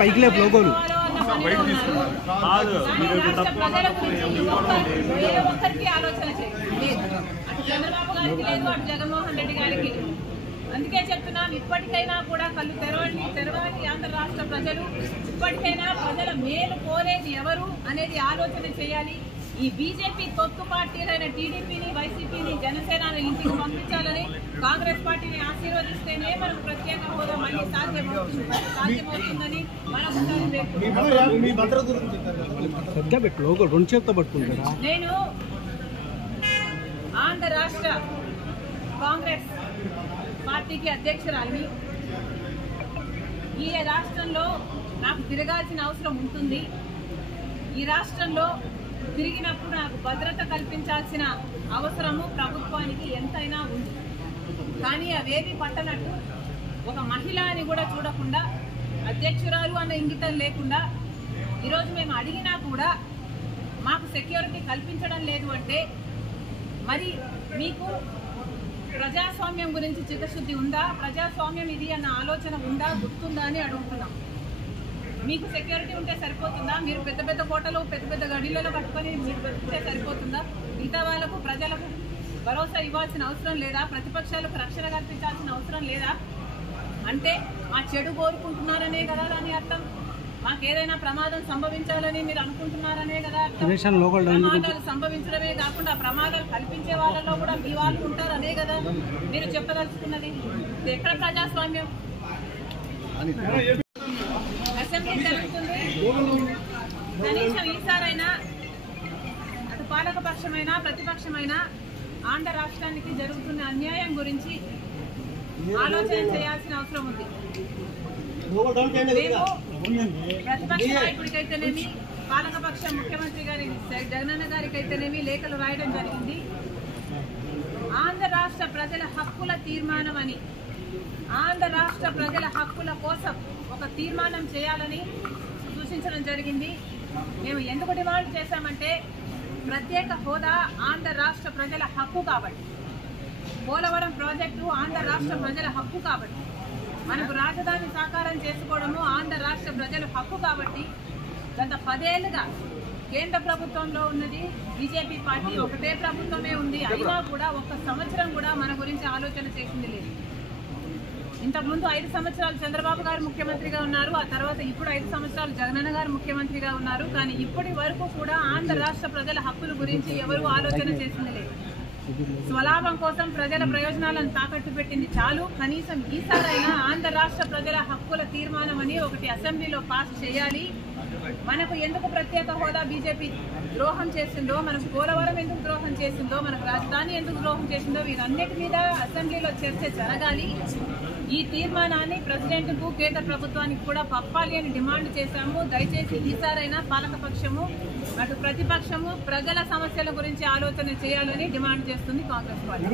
పైకి లేపు లోగోలు చంద్రబాబు గారికి లేదు, అటు జగన్మోహన్ రెడ్డి గారికి లేదు. అందుకే చెప్తున్నాం, ఇప్పటికైనా కూడా కళ్ళు తెరవాలి ఆంధ్ర రాష్ట్ర ప్రజలు. ఇప్పటికైనా ప్రజల మేలు కోరేది ఎవరు అనేది ఆలోచన చేయాలి. ఈ బీజేపీ తొత్తు పార్టీలైన టీడీపీని, వైసీపీని, జనసేనను ఇంటికి పంపించాలని, కాంగ్రెస్ పార్టీని ఆశీర్వదిస్తేనే మనకు ప్రత్యేక హోదా మళ్ళీ సాధ్యమవుతుందని నేను ఆంధ్ర రాష్ట్ర కాంగ్రెస్ పార్టీకి అధ్యక్షురాలిని. ఈ రాష్ట్రంలో నాకు తిరగాల్సిన అవసరం ఉంటుంది. ఈ రాష్ట్రంలో తిరిగినప్పుడు నాకు భద్రత కల్పించాల్సిన అవసరము ప్రభుత్వానికి ఎంతైనా ఉంది. కానీ అవేవి పట్టనట్టు ఒక మహిళ అని కూడా చూడకుండా, అధ్యక్షురాలు అన్న ఇంగితం లేకుండా ఈరోజు మేము అడిగినా కూడా మాకు సెక్యూరిటీ కల్పించడం లేదు అంటే మరి మీకు ప్రజాస్వామ్యం గురించి చిత్తశుద్ధి ఉందా? ప్రజాస్వామ్యం ఇది అన్న ఆలోచన ఉందా, గుర్తుందా అని అడుగుతున్నాం. మీకు సెక్యూరిటీ ఉంటే సరిపోతుందా? మీరు పెద్ద పెద్ద కోటలు, పెద్ద పెద్ద గడిలలో కట్టుకొని మీరు బతికితే సరిపోతుందా? మిగతా వాళ్ళకు, ప్రజలకు భరోసా ఇవ్వాల్సిన అవసరం లేదా? ప్రతిపక్షాలకు రక్షణ కల్పించాల్సిన అవసరం లేదా? అంటే ఆ చెడు కోరుకుంటున్నారనే కదా దాని అర్థం. మాకేదైనా ప్రమాదం సంభవించాలని మీరు అనుకుంటున్నారనే కదా. ప్రమాదాలు సంభవించడమే కాకుండా ప్రమాదాలు కల్పించే వాళ్ళలో కూడా మీ వాళ్ళు ఉంటారనే కదా మీరు చెప్పదలుచుకున్నది. ఎక్కడ ప్రజాస్వామ్యం? అసెంబ్లీ జరుగుతుంది. కనీసం ఈసారైనా అటు పాలక పక్షమైనా ప్రతిపక్షమైనా ఆంధ్ర రాష్ట్రానికి జరుగుతున్న అన్యాయం గురించి ఆలోచన చేయాల్సిన అవసరం ఉంది. ప్రతిపక్ష నాయకుడికైతేనేమి, పాలకపక్ష ముఖ్యమంత్రి గారి జగనన్న గారికైతేనేమి లేఖలు రాయడం జరిగింది. ఆంధ్ర రాష్ట్ర ప్రజల హక్కుల తీర్మానం అని, ఆంధ్ర రాష్ట్ర ప్రజల హక్కుల కోసం ఒక తీర్మానం చేయాలని సూచించడం జరిగింది. మేము ఎందుకు డిమాండ్ చేశామంటే, ప్రత్యేక హోదా ఆంధ్ర రాష్ట్ర ప్రజల హక్కు కాబట్టి, పోలవరం ప్రాజెక్టు ఆంధ్ర రాష్ట్ర ప్రజల హక్కు కాబట్టి, మనకు రాజధాని సాకారం చేసుకోవడము ఆంధ్ర రాష్ట్ర ప్రజల హక్కు కాబట్టి, గత 10 ఏళ్లుగా కేంద్ర ప్రభుత్వంలో ఉన్నది బీజేపీ పార్టీ, ఒకటే ప్రభుత్వమే ఉంది. అయినా కూడా ఒక్క సంవత్సరం కూడా మన గురించి ఆలోచన చేసింది లేదు. ఇంతకుముందు 5 సంవత్సరాలు చంద్రబాబు గారు ముఖ్యమంత్రిగా ఉన్నారు. ఆ తర్వాత ఇప్పుడు 5 సంవత్సరాలు జగనన్న గారు ముఖ్యమంత్రిగా ఉన్నారు. కానీ ఇప్పటి వరకు కూడా ఆంధ్ర రాష్ట్ర ప్రజల హక్కుల గురించి ఎవరూ ఆలోచన చేసింది లేదు. స్వలాభం కోసం ప్రజల ప్రయోజనాలను తాకట్టు పెట్టింది చాలు. కనీసం ఈసారైనా ఆంధ్ర రాష్ట్ర ప్రజల హక్కుల తీర్మానం అని ఒకటి అసెంబ్లీలో పాస్ చేయాలి. మనకు ఎందుకు ప్రత్యేక హోదా బీజేపీ ద్రోహం చేసిందో, మనకు పోలవరం ఎందుకు ద్రోహం చేసిందో, మనకు రాజధాని ఎందుకు ద్రోహం చేసిందో వీరన్నిటి మీద అసెంబ్లీలో చర్చ జరగాలి. ఈ తీర్మానాన్ని ప్రెసిడెంట్కు, కేంద్ర ప్రభుత్వానికి కూడా పంపాలి అని డిమాండ్ చేశాము. దయచేసి ఈసారైనా పాలకపక్షము అటు ప్రతిపక్షము ప్రజల సమస్యల గురించి ఆలోచన చేయాలని డిమాండ్ చేస్తుంది కాంగ్రెస్ పార్టీ.